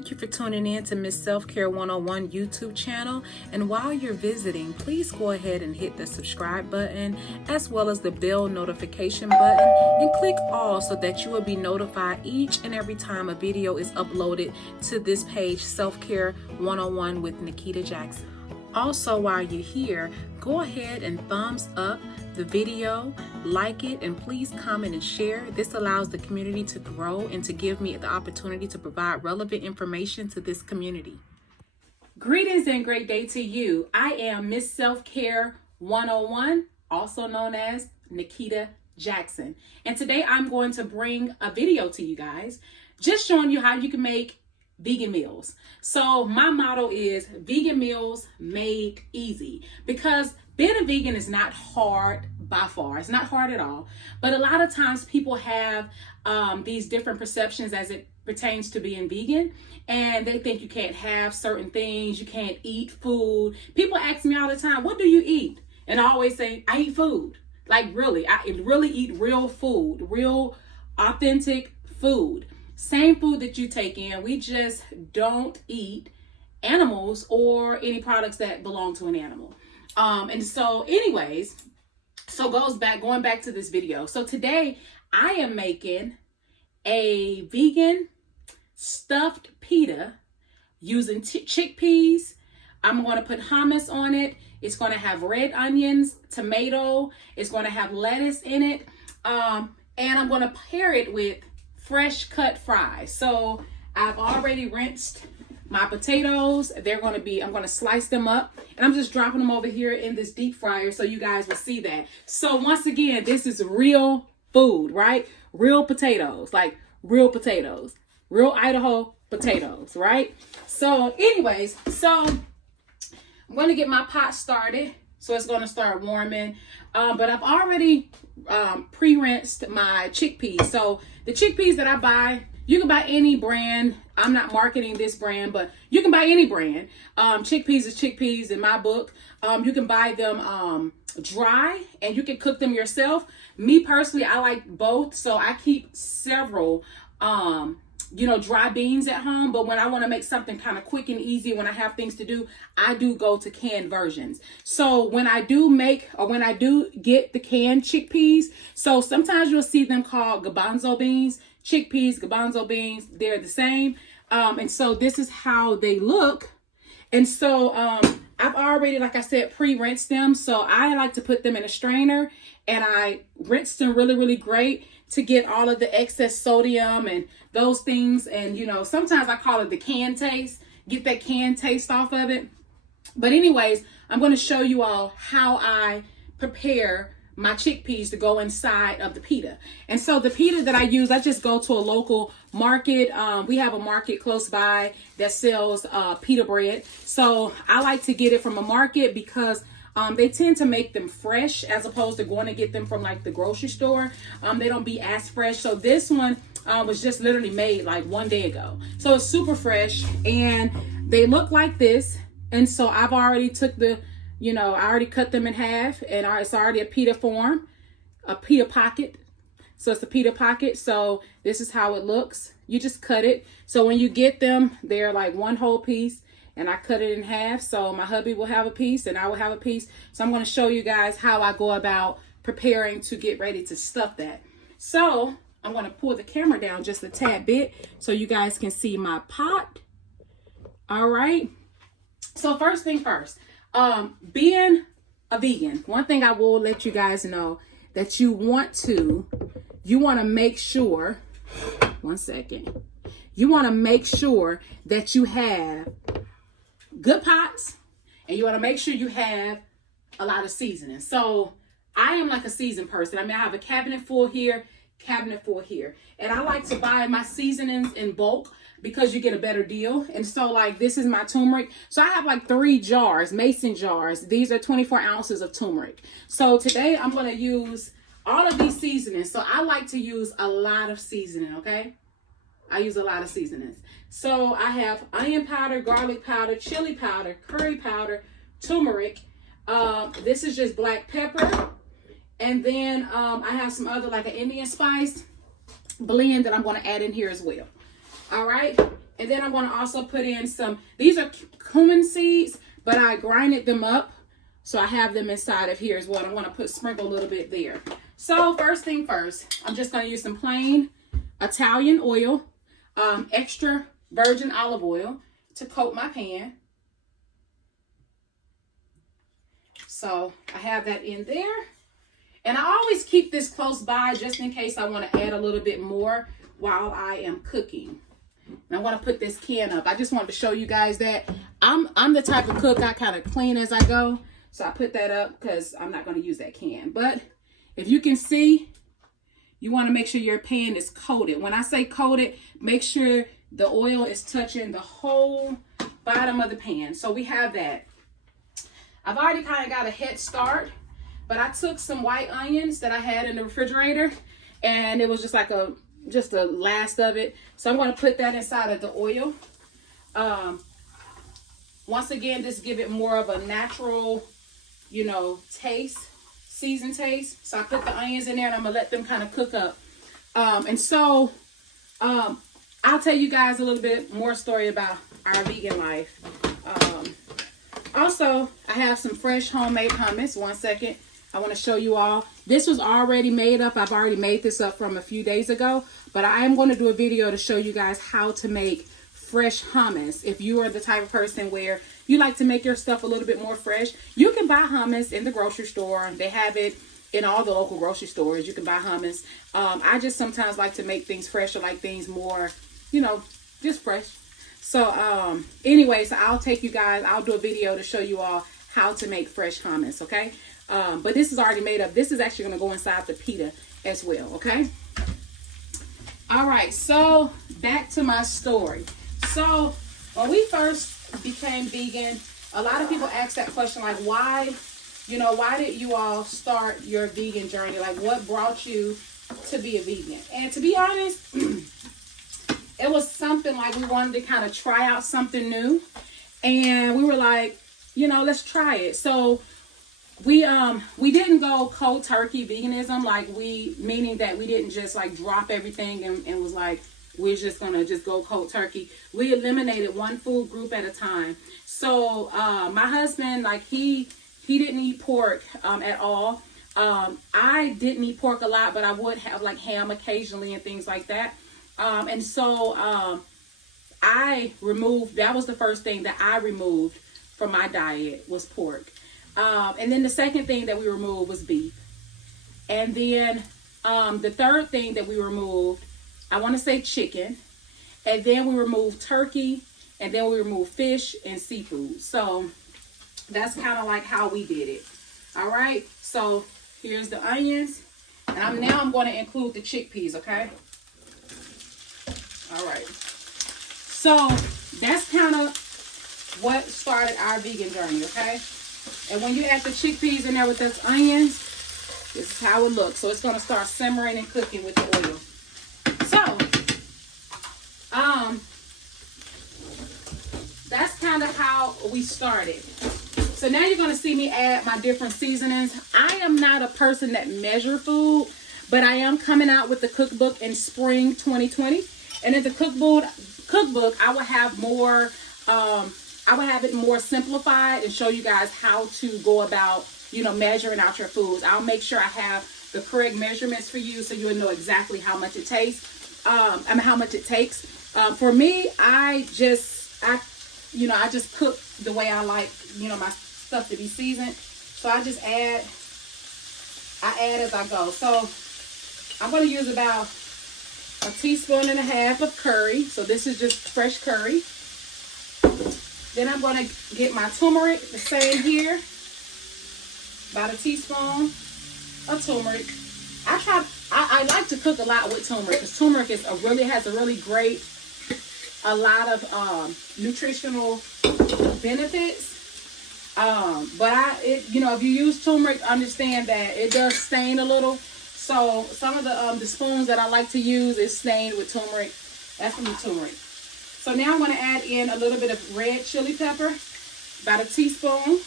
Thank you for tuning in to Miss Self-Care 101 YouTube channel. And while you're visiting, please go ahead and hit the subscribe button as well as the bell notification button and click all so that you will be notified each and every time a video is uploaded to this page, Self-Care 101 with Nikkita Jackson. Also, while you're here, go ahead and thumbs up the video, like it, and please comment and share. This allows the community to grow and to give me the opportunity to provide relevant information to this community. Greetings and great day to you. I am Miss Self-Care 101, also known as Nikkita Jackson. And today I'm going to bring a video to you guys, just showing you how you can make vegan meals. So my motto is vegan meals made easy, because being a vegan is not hard by far. It's not hard at all. But a lot of times people have these different perceptions as it pertains to being vegan, and they think you can't have certain things, you can't eat food. People ask me all the time, what do you eat? And I always say, I eat food. Like really, I really eat real food, real authentic food. Same food that you take in. We just don't eat animals or any products that belong to an animal. And so anyways, going back to this video. So today I am making a vegan stuffed pita using chickpeas. I'm going to put hummus on it. It's going to have red onions, tomato. It's going to have lettuce in it. And I'm going to pair it with fresh cut fries. So I've already rinsed my potatoes. I'm going to slice them up, and I'm just dropping them over here in this deep fryer so you guys will see that. So once again, this is real food, right? Real potatoes, like real potatoes, real Idaho potatoes, right? So anyways, so I'm going to get my pot started. So it's going to start warming. But I've already pre-rinsed my chickpeas. So the chickpeas that I buy, you can buy any brand. I'm not marketing this brand, but you can buy any brand. Chickpeas is chickpeas in my book. You can buy them dry, and you can cook them yourself. Me personally, I like both. So I keep several dry beans at home, but when I want to make something kind of quick and easy, when I have things to do, I do go to canned versions. So when I do get the canned chickpeas, so sometimes you'll see them called garbanzo beans, chickpeas, garbanzo beans, they're the same. And so this is how they look. And so I've already, like I said, pre-rinsed them. So I like to put them in a strainer, and I rinse them really, really great to get all of the excess sodium and those things. And, sometimes I call it the can taste, get that can taste off of it. But anyways, I'm going to show you all how I prepare my chickpeas to go inside of the pita. And so the pita that I use, I just go to a local market. We have a market close by that sells pita bread. So I like to get it from a market because they tend to make them fresh as opposed to going to get them from like the grocery store. They don't be as fresh. So this one was just literally made like one day ago. So it's super fresh, and they look like this. And so I've already took I already cut them in half, and it's already a pita form, a pita pocket. So it's a pita pocket. So this is how it looks. You just cut it. So when you get them, they're like one whole piece. And I cut it in half, so my hubby will have a piece and I will have a piece. So I'm going to show you guys how I go about preparing to get ready to stuff that. So I'm going to pull the camera down just a tad bit so you guys can see my pot. All right. So first thing first, being a vegan, one thing I will let you guys know that you want to make sure, one second, you want to make sure that you have good pots, and you want to make sure you have a lot of seasoning. So I am like a seasoned person. I mean, I have a cabinet full here, and I like to buy my seasonings in bulk because you get a better deal. And so like this is my turmeric. So I have like 3 jars, mason jars. These are 24 ounces of turmeric. So today I'm going to use all of these seasonings. So I like to use a lot of seasoning, okay? I use a lot of seasonings. So I have onion powder, garlic powder, chili powder, curry powder, turmeric. This is just black pepper. And then I have some other like an Indian spice blend that I'm going to add in here as well. All right. And then I'm going to also put in these are cumin seeds, but I grinded them up. So I have them inside of here as well. I'm going to sprinkle a little bit there. So first thing first, I'm just going to use some plain Italian oil, extra virgin olive oil to coat my pan. So I have that in there. And I always keep this close by just in case I want to add a little bit more while I am cooking. And I want to put this can up. I just wanted to show you guys that I'm the type of cook, I kind of clean as I go. So I put that up because I'm not going to use that can. But if you can see, you want to make sure your pan is coated. When I say coated, make sure the oil is touching the whole bottom of the pan. So we have that. I've already kind of got a head start, but I took some white onions that I had in the refrigerator, and it was just like just the last of it. So I'm going to put that inside of the oil. Once again, just give it more of a natural, taste, seasoned taste. So I put the onions in there, and I'm gonna let them kind of cook up. I'll tell you guys a little bit more story about our vegan life. Also, I have some fresh homemade hummus. One second. I want to show you all. This was already made up. I've already made this up from a few days ago, but I am going to do a video to show you guys how to make fresh hummus. If you are the type of person where you like to make your stuff a little bit more fresh, you can buy hummus in the grocery store. They have it in all the local grocery stores. You can buy hummus. I just sometimes like to make things fresh, or like things more, just fresh. So anyways, I'll do a video to show you all how to make fresh hummus, okay? But this is already made up. This is actually going to go inside the pita as well, okay? All right, so back to my story. So when we first became vegan, a lot of people ask that question, like, why did you all start your vegan journey? Like, what brought you to be a vegan? And to be honest, it was something like we wanted to kind of try out something new. And we were like, let's try it. So we didn't go cold turkey veganism, meaning that we didn't just like drop everything and was like, we're just gonna go cold turkey. We eliminated one food group at a time. So my husband, he didn't eat pork at all. I didn't eat pork a lot, but I would have like ham occasionally and things like that. And so that was the first thing that I removed from my diet was pork. And then the second thing that we removed was beef. And then the third thing that we removed, I want to say chicken. And then we removed turkey. And then we removed fish and seafood. So that's kind of like how we did it. All right. So here's the onions. And I'm going to include the chickpeas, okay? All right. So that's kind of what started our vegan journey, okay? And when you add the chickpeas in there with those onions, this is how it looks. So it's going to start simmering and cooking with the oil. So, that's kind of how we started. So now you're going to see me add my different seasonings. I am not a person that measure food, but I am coming out with the cookbook in spring 2020. And in the cookbook, I will have more, I will have it more simplified and show you guys how to go about, measuring out your foods. I'll make sure I have the correct measurements for you so you'll know exactly how much it takes. How much it takes. For me, I just cook the way I like, my stuff to be seasoned. So I add as I go. So I'm going to use about 1.5 teaspoons of curry. So this is just fresh curry. Then I'm going to get my turmeric, the same here. About 1 teaspoon of turmeric. I like to cook a lot with turmeric because turmeric has a really great, a lot of nutritional benefits. But if you use turmeric, understand that it does stain a little. So some of the spoons that I like to use is stained with turmeric. That's from the turmeric. So now I'm going to add in a little bit of red chili pepper, about 1 teaspoon.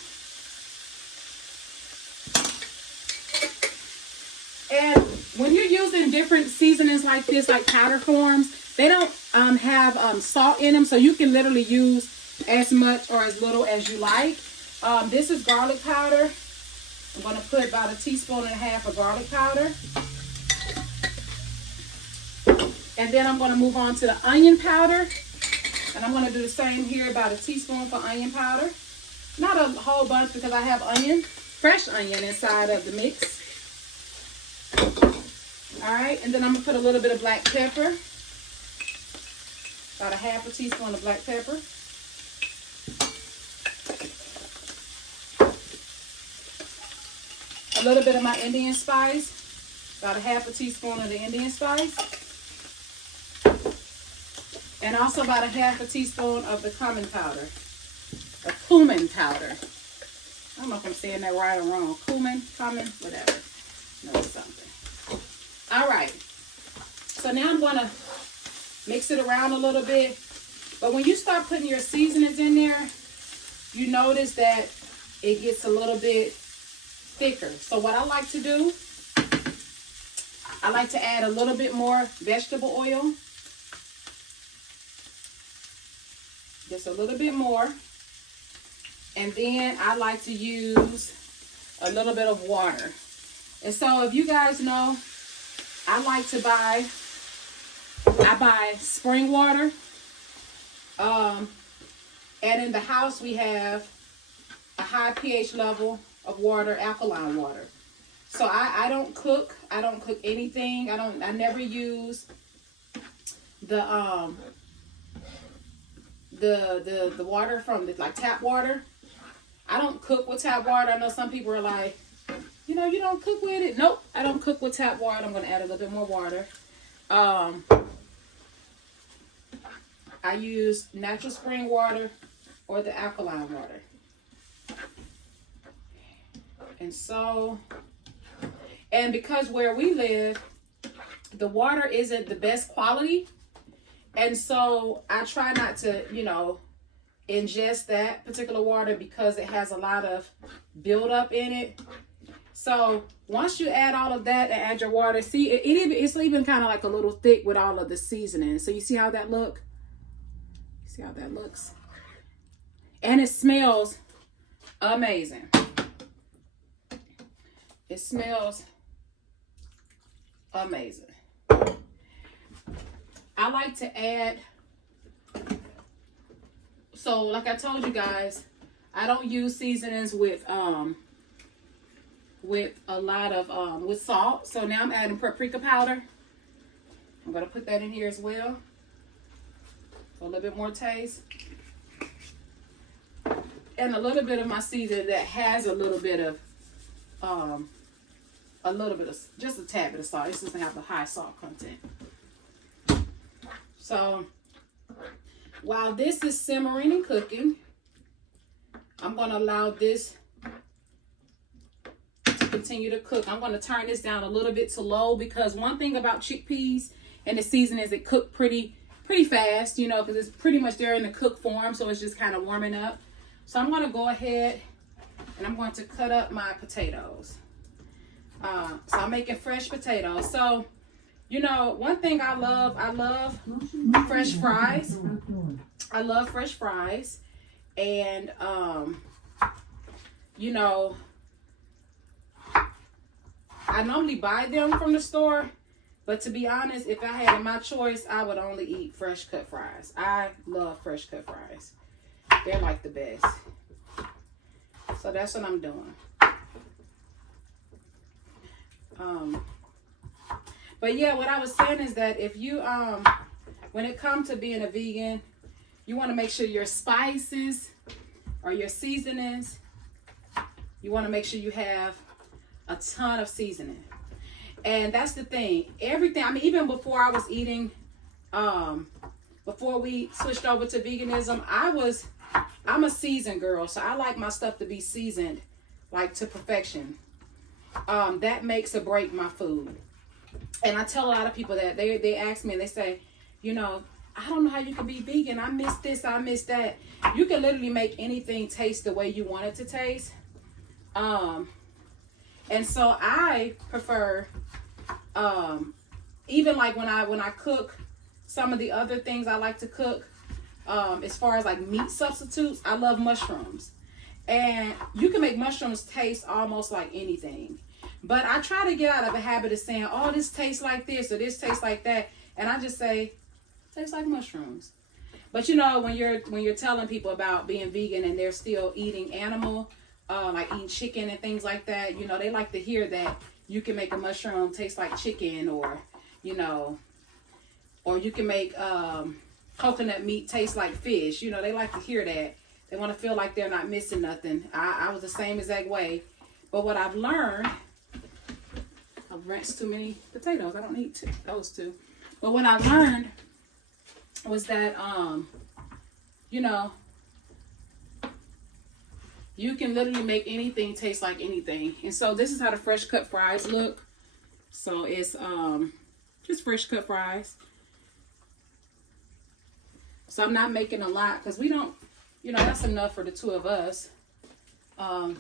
And when you're using different seasonings like this, like powder forms, They don't have salt in them, so you can literally use as much or as little as you like. This is garlic powder. I'm going to put about 1.5 teaspoons of garlic powder. And then I'm going to move on to the onion powder. And I'm going to do the same here, about 1 teaspoon for onion powder. Not a whole bunch because I have fresh onion inside of the mix. Alright, and then I'm going to put a little bit of black pepper. About 1/2 teaspoon of black pepper. A little bit of my Indian spice. About 1/2 teaspoon of the Indian spice. And also about 1/2 teaspoon of the cumin powder. Or cumin powder. I don't know if I'm saying that right or wrong. Cumin, whatever. No, something. Alright. So now I'm going to mix it around a little bit. But when you start putting your seasonings in there, you notice that it gets a little bit thicker. So what I like to do, I like to add a little bit more vegetable oil. Just a little bit more. And then I like to use a little bit of water. And so if you guys know, I like to buy spring water. And in the house we have a high pH level of water, alkaline water. So I don't cook. I don't cook anything. I never use the water from the tap water. I don't cook with tap water. I know some people are like, you know, you don't cook with it. Nope, I don't cook with tap water. I'm going to add a little bit more water. I use natural spring water or the alkaline water. And because where we live, the water isn't the best quality. And so I try not to, you know, ingest that particular water because it has a lot of buildup in it. So once you add all of that and add your water, see, it's even kind of like a little thick with all of the seasoning. So you see how that look? See how that looks? And it smells amazing. It smells amazing. I like to add, so like I told you guys, I don't use seasonings with a lot of with salt. So now I'm adding paprika powder. I'm gonna put that in here as well for a little bit more taste, and a little bit of my seasoning that has a little bit of just a tad bit of salt. This doesn't have the high salt content. So while this is simmering and cooking, I'm going to allow this to continue to cook. I'm going to turn this down a little bit to low because one thing about chickpeas and the seasoning is it cook pretty fast, you know, because it's pretty much there in the cook form, so it's just kind of warming up. So I'm going to go ahead and I'm going to cut up my potatoes. So I'm making fresh potatoes. So, you know, one thing I love fresh fries. I love fresh fries. And, you know, I normally buy them from the store. But to be honest, if I had my choice, I would only eat fresh cut fries. I love fresh cut fries. They're like the best. So that's what I'm doing. But yeah, what I was saying is that if you, when it comes to being a vegan, you want to make sure your spices or your seasonings, you want to make sure you have a ton of seasoning. And that's the thing. Everything, I mean, even before I was eating, before we switched over to veganism, I'm a seasoned girl. So I like my stuff to be seasoned, like to perfection. That makes or break my food. And I tell a lot of people that they ask me and they say, you know, I don't know how you can be vegan. I miss this, I miss that. You can literally make anything taste the way you want it to taste. And so I prefer, even like when I cook some of the other things I like to cook, as far as like meat substitutes, I love mushrooms. And you can make mushrooms taste almost like anything. But I try to get out of a habit of saying, oh, this tastes like this or this tastes like that. And I just say, tastes like mushrooms. But you know, when you're telling people about being vegan and they're still eating animal, like eating chicken and things like that, you know, they like to hear that you can make a mushroom taste like chicken, or, you know, or you can make coconut meat taste like fish. You know, they like to hear that. They want to feel like they're not missing nothing. I was the same exact way. But what I've learned, I've rinsed too many potatoes. I don't need those two. But what I learned was that, you know, you can literally make anything taste like anything. And so this is how the fresh cut fries look. So it's just fresh cut fries. So I'm not making a lot because we don't, you know, that's enough for the two of us. And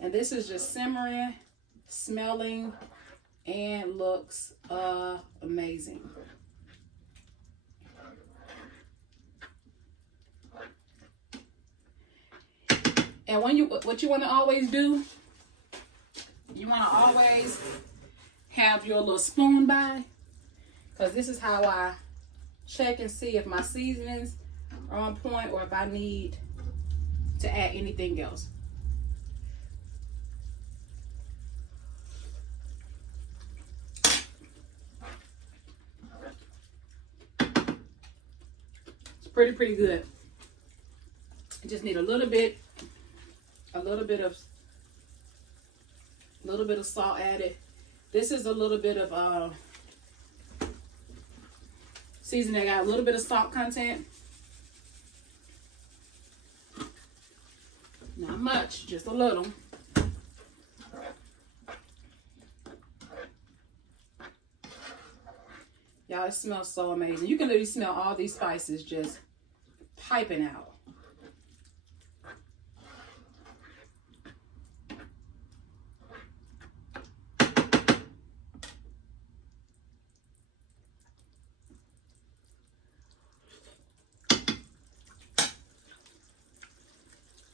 this is just simmering, smelling, and looks amazing. And what you want to always do, you want to always have your little spoon by, because this is how I check and see if my seasonings are on point or if I need to add anything else. It's pretty good. I just need a little bit of salt added. This is a little bit of seasoning. I got a little bit of salt content. Not much, just a little. Y'all, it smells so amazing. You can literally smell all these spices just piping out.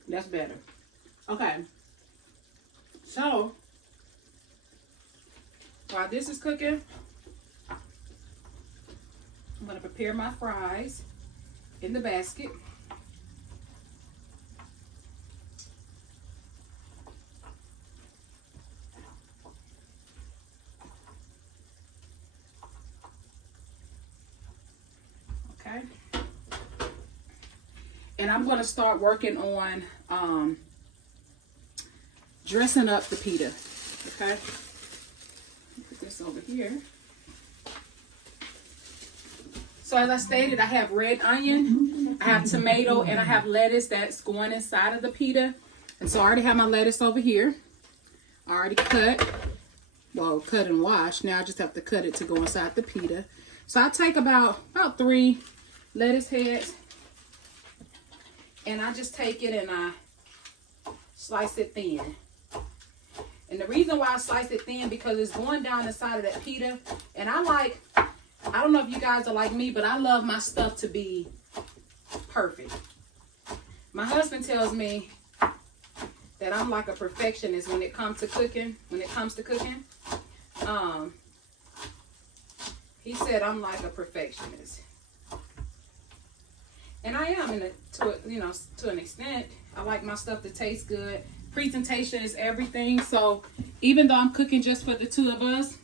That's better. Okay. So, while this is cooking, I'm going to prepare my fries in the basket. Okay. And I'm going to start working on dressing up the pita. Okay. Put this over here. So as I stated, I have red onion, I have tomato, and I have lettuce that's going inside of the pita. And so I already have my lettuce over here. I already cut and washed. Now I just have to cut it to go inside the pita. So I take about 3 lettuce heads. And I just take it and I slice it thin. And the reason why I slice it thin, because it's going down the side of that pita. And I don't know if you guys are like me, but I love my stuff to be perfect. My husband tells me that I'm like a perfectionist when it comes to cooking. He said I'm like a perfectionist. And I am to an extent. I like my stuff to taste good. Presentation is everything. So even though I'm cooking just for the two of us,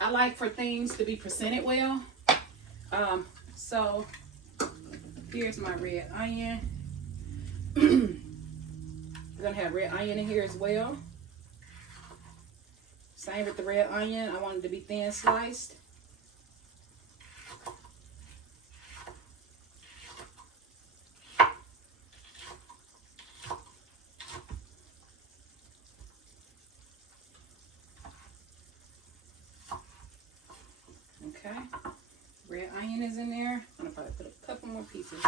I like for things to be presented well. So here's my red onion. I'm gonna have red onion in here as well. Same with the red onion. I want it to be thin sliced. Okay, red onion is in there. I'm gonna probably put a couple more pieces.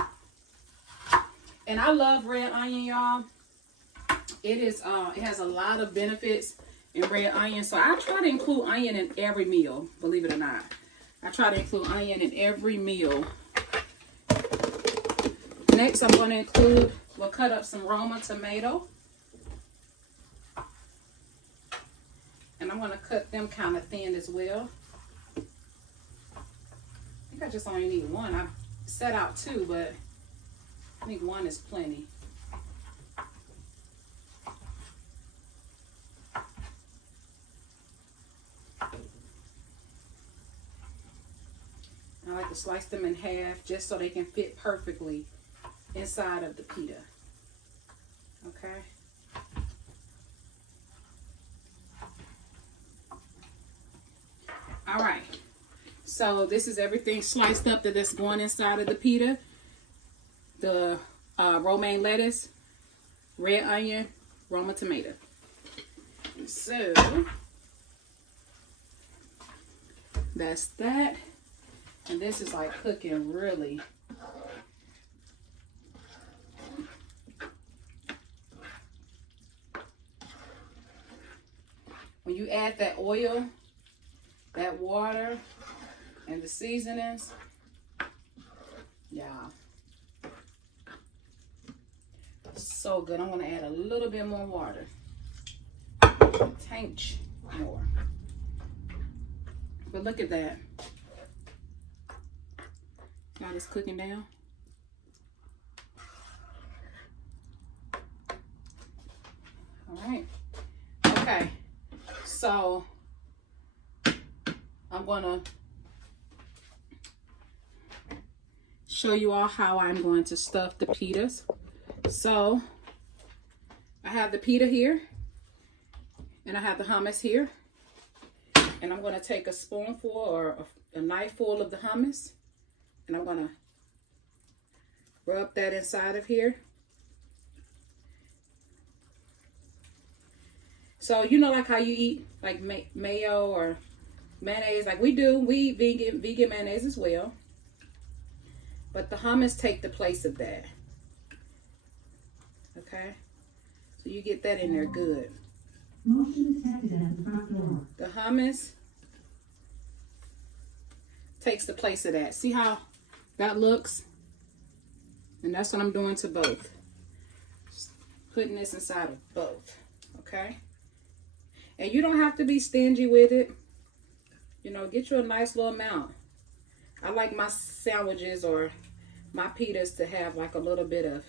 And I love red onion, y'all. It has a lot of benefits in red onion. So I try to include onion in every meal, believe it or not. I try to include onion in every meal. Next, I'm going to include, we'll cut up some Roma tomato. And I'm going to cut them kind of thin as well. I think I just only need one. I set out two, but I think one is plenty. I like to slice them in half just so they can fit perfectly inside of the pita. Okay. All right. So this is everything sliced up that's going inside of the pita. The romaine lettuce, red onion, Roma tomato. So that's that. And this is like cooking really. When you add that oil, that water, and the seasonings, yeah, so good. I'm going to add a little bit more water. A tank more. But look at that. Now it's cooking down. All right. Okay. So I'm going to show you all how I'm going to stuff the pitas. So I have the pita here and I have the hummus here. And I'm going to take a spoonful or a knife full of the hummus. And I'm going to rub that inside of here. So, you know, like how you eat like mayo or mayonnaise, like we do. We eat vegan mayonnaise as well. But the hummus take the place of that. Okay? So you get that in there good. Motion detected at the front door. The hummus takes the place of that. See how that looks? And that's what I'm doing to both. Just putting this inside of both. Okay? And you don't have to be stingy with it. You know, get you a nice little amount. I like my sandwiches or my pitas to have like a little bit of,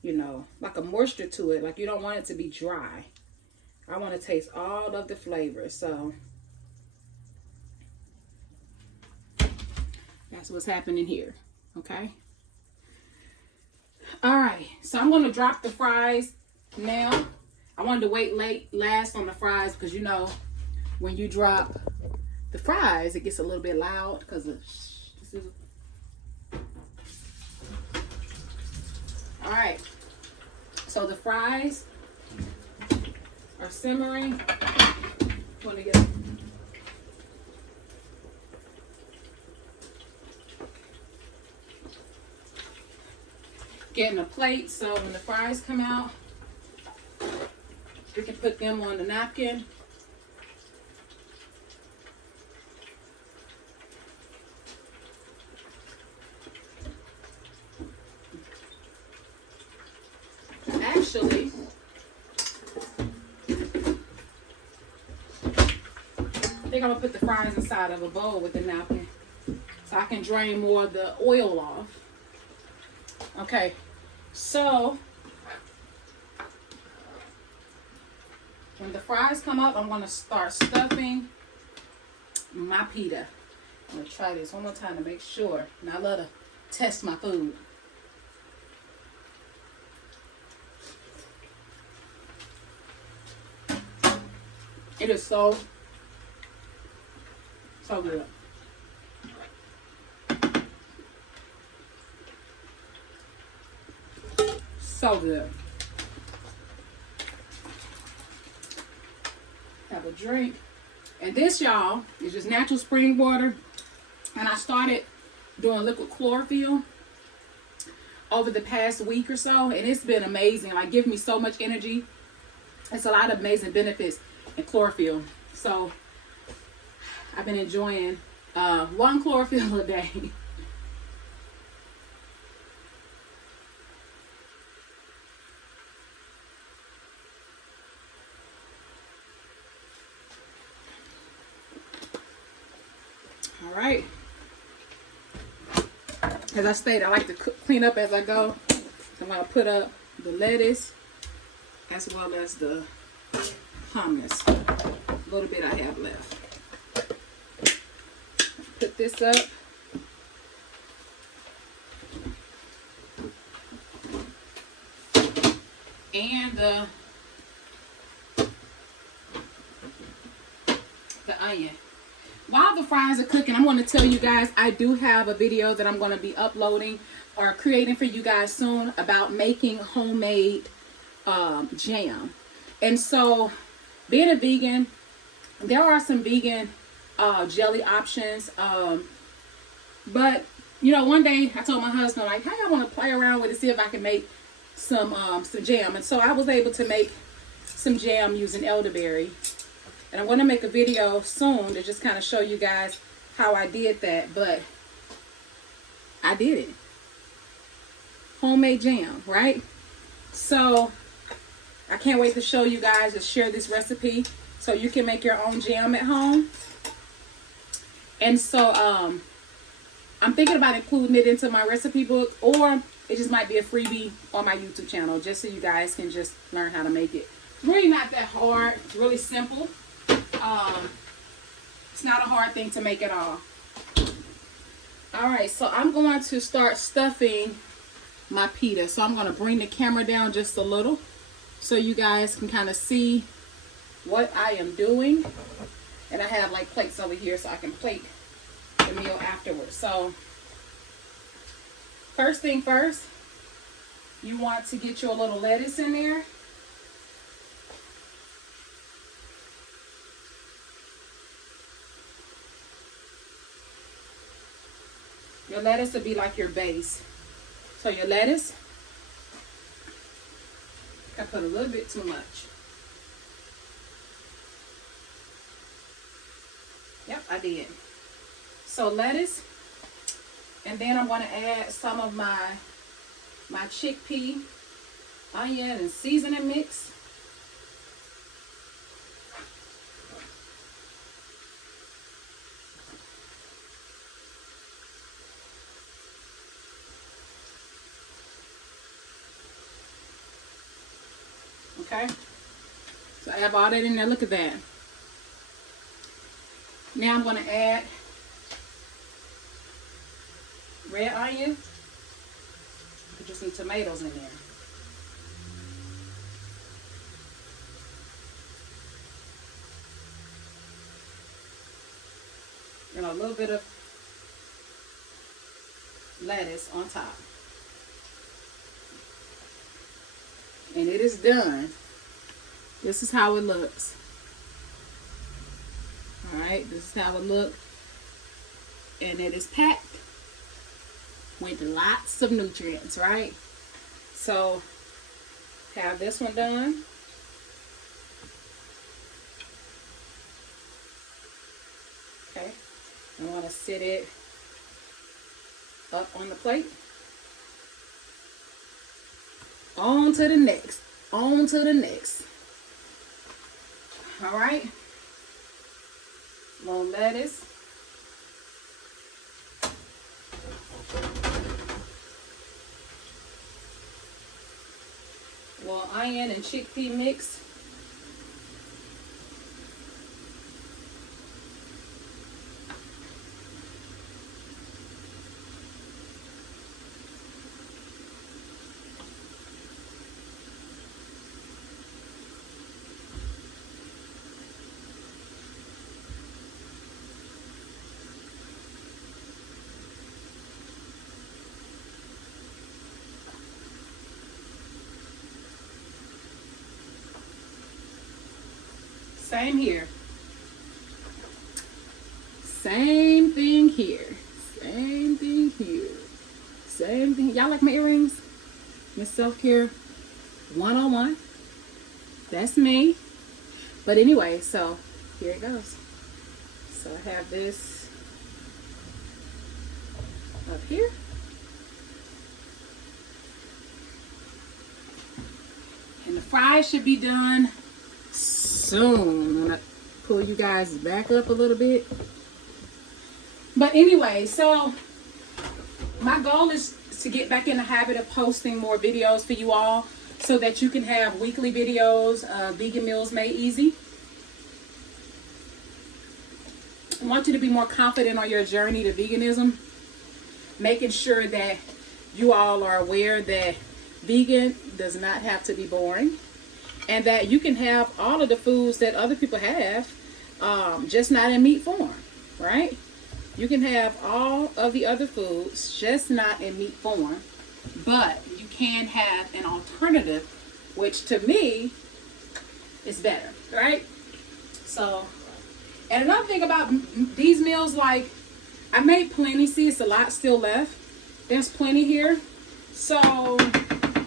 you know, like a moisture to it. Like you don't want it to be dry. I want to taste all of the flavors. So that's what's happening here. Okay. All right. So I'm going to drop the fries now. I wanted to wait last on the fries because, you know, when you drop the fries, it gets a little bit loud because of this is. All right. So the fries are simmering. Want to get getting a plate so when the fries come out, we can put them on the napkin. Actually, I think I'm gonna put the fries inside of a bowl with the napkin so I can drain more of the oil off. Okay, so when the fries come up, I'm gonna start stuffing my pita. I'm gonna try this one more time to make sure. And I love to test my food. It is so good. So good. Have a drink. And this, y'all, is just natural spring water. And I started doing liquid chlorophyll over the past week or so. And it's been amazing. Like, give me so much energy. It's a lot of amazing benefits in chlorophyll. So I've been enjoying 1 chlorophyll a day. All right. As I stated, I like to clean up as I go. I'm going to put up the lettuce as well as the hummus. A little bit I have left. Put this up. And the onion. While the fries are cooking, I'm going to tell you guys I do have a video that I'm going to be uploading or creating for you guys soon about making homemade jam. And so, being a vegan, there are some vegan jelly options. But, you know, one day I told my husband, like, hey, I want to play around with it, see if I can make some jam. And so I was able to make some jam using elderberry. And I'm going to make a video soon to just kind of show you guys how I did that. But I did it. Homemade jam, right? So I can't wait to show you guys, to share this recipe so you can make your own jam at home. And so I'm thinking about including it into my recipe book, or it just might be a freebie on my YouTube channel just so you guys can just learn how to make it. It's really not that hard. It's really simple. It's not a hard thing to make at all. Alright, so I'm going to start stuffing my pita. So I'm going to bring the camera down just a little so you guys can kind of see what I am doing. And I have like plates over here so I can plate the meal afterwards. So first thing first, you want to get your little lettuce in there. Your lettuce will be like your base. So your lettuce, I put a little bit too much. Yep, I did. So lettuce, and then I'm going to add some of my chickpea, onion, and seasoning mix. Okay, so I have all that in there. Look at that. Now I'm going to add red onion. Put just some tomatoes in there. And a little bit of lettuce on top. And it is done. This is how it looks. Alright, this is how it looks. And it is packed with lots of nutrients, right? So, have this one done. Okay. I want to sit it up on the plate. On to the next. On to the next. All right. Little lettuce. Little onion and chickpea mix. Same here. Same thing here. Same thing here. Same thing. Y'all like my earrings? Miss Self-Care 101. That's me. But anyway, so here it goes. So I have this up here. And the fries should be done soon. I'm gonna pull you guys back up a little bit. But anyway, so my goal is to get back in the habit of posting more videos for you all so that you can have weekly videos of vegan meals made easy. I want you to be more confident on your journey to veganism, making sure that you all are aware that vegan does not have to be boring, and that you can have all of the foods that other people have, just not in meat form, right? You can have all of the other foods, just not in meat form, but you can have an alternative, which to me is better, right? So, and another thing about these meals, like, I made plenty. See, it's a lot still left. There's plenty here. So,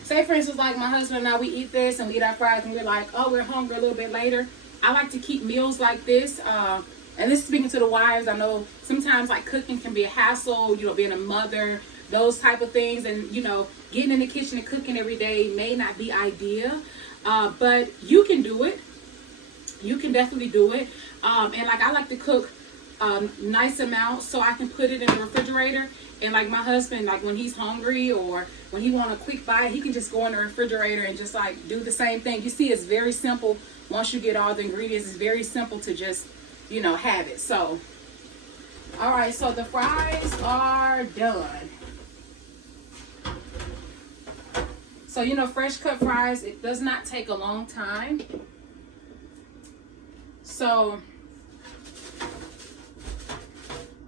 say for instance, like my husband and I, we eat this and we eat our fries and we're like, oh, we're hungry a little bit later. I like to keep meals like this. And this is speaking to the wives. I know sometimes like cooking can be a hassle, you know, being a mother, those type of things. And, you know, getting in the kitchen and cooking every day may not be ideal. But you can do it. You can definitely do it. And like I like to cook nice amounts so I can put it in the refrigerator. And like my husband, like when he's hungry or when he want a quick bite, he can just go in the refrigerator and just like do the same thing. You see, it's very simple. Once you get all the ingredients, it's very simple to just, you know, have it. So, all right, so the fries are done. So, you know, fresh cut fries, it does not take a long time. So,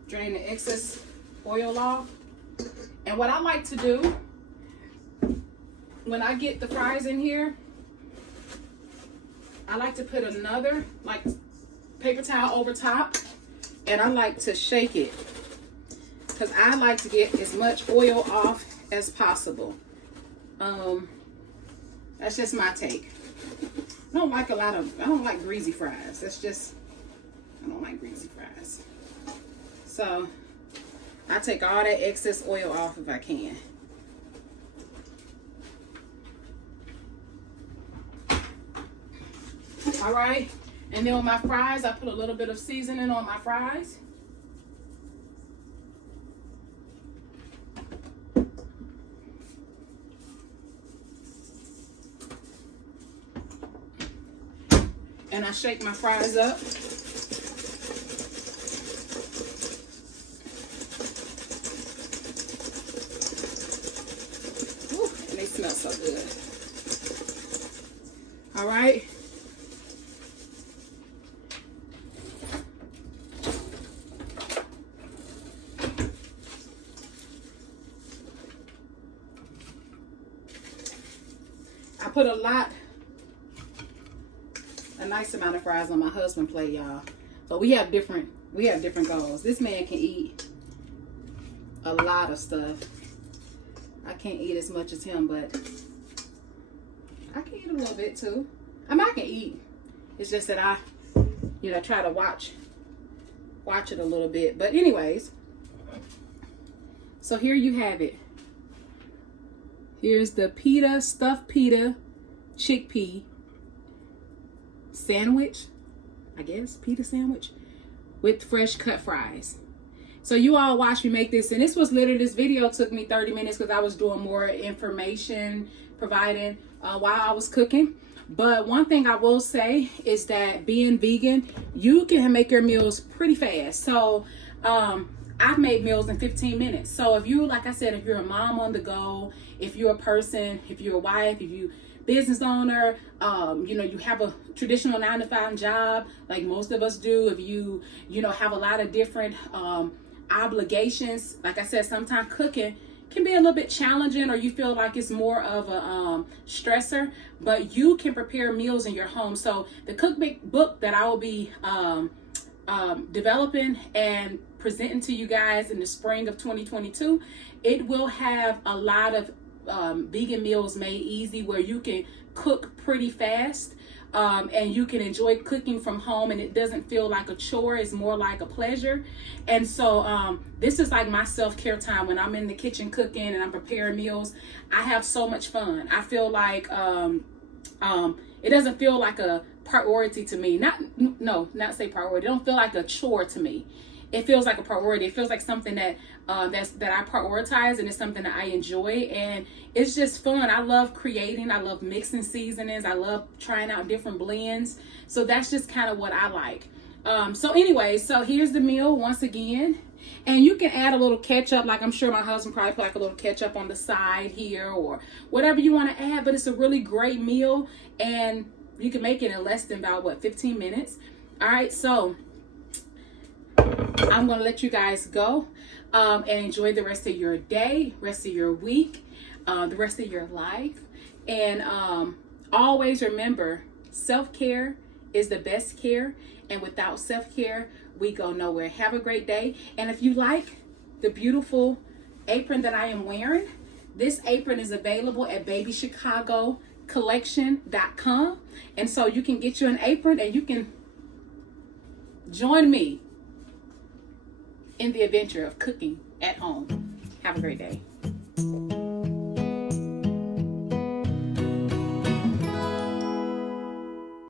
drain the excess oil off. And what I like to do when I get the fries in here, I like to put another like paper towel over top, and I like to shake it because I like to get as much oil off as possible. That's just my take. I don't like greasy fries. I don't like greasy fries. So I take all that excess oil off if I can. All right, and then with my fries, I put a little bit of seasoning on my fries. And I shake my fries up. Ooh, and they smell so good. All right. I put a nice amount of fries on my husband's plate, y'all. So we have different goals. This man can eat a lot of stuff. I can't eat as much as him, but I can eat a little bit too. I mean, I can eat. It's just that I, you know, try to watch it a little bit. But anyways, so here you have it. Here's the pita, stuffed pita, chickpea sandwich, I guess, pita sandwich with fresh cut fries. So you all watch me make this, and this video took me 30 minutes because I was doing more information providing while I was cooking. But one thing I will say is that being vegan, you can make your meals pretty fast. So I've made meals in 15 minutes. So if you, like I said, if you're a mom on the go, if you're a person, if you're a wife, if you business owner, you know, you have a traditional 9-to-5 job like most of us do. If you know, have a lot of different obligations, like I said, sometimes cooking can be a little bit challenging, or you feel like it's more of a stressor, but you can prepare meals in your home. So the cookbook that I will be developing and presenting to you guys in the spring of 2022, it will have a lot of vegan meals made easy where you can cook pretty fast. and you can enjoy cooking from home, and it doesn't feel like a chore. It's more like a pleasure. And so this is like my self-care time. When I'm in the kitchen cooking and I'm preparing meals, I have so much fun. I feel like it doesn't feel like a priority to me. Not say priority. It don't feel like a chore to me. It feels like a priority. It feels like something that that I prioritize, and it's something that I enjoy, and it's just fun. I love creating. I love mixing seasonings. I love trying out different blends. So that's just kind of what I like. So anyway, so here's the meal once again, and you can add a little ketchup. Like I'm sure my husband probably put like a little ketchup on the side here or whatever you want to add. But it's a really great meal, and you can make it in less than about 15 minutes. All right, so I'm going to let you guys go and enjoy the rest of your day, rest of your week, the rest of your life. And always remember, self-care is the best care. And without self-care, we go nowhere. Have a great day. And if you like the beautiful apron that I am wearing, this apron is available at babychicagocollection.com. And so you can get you an apron and you can join me in the adventure of cooking at home. Have a great day.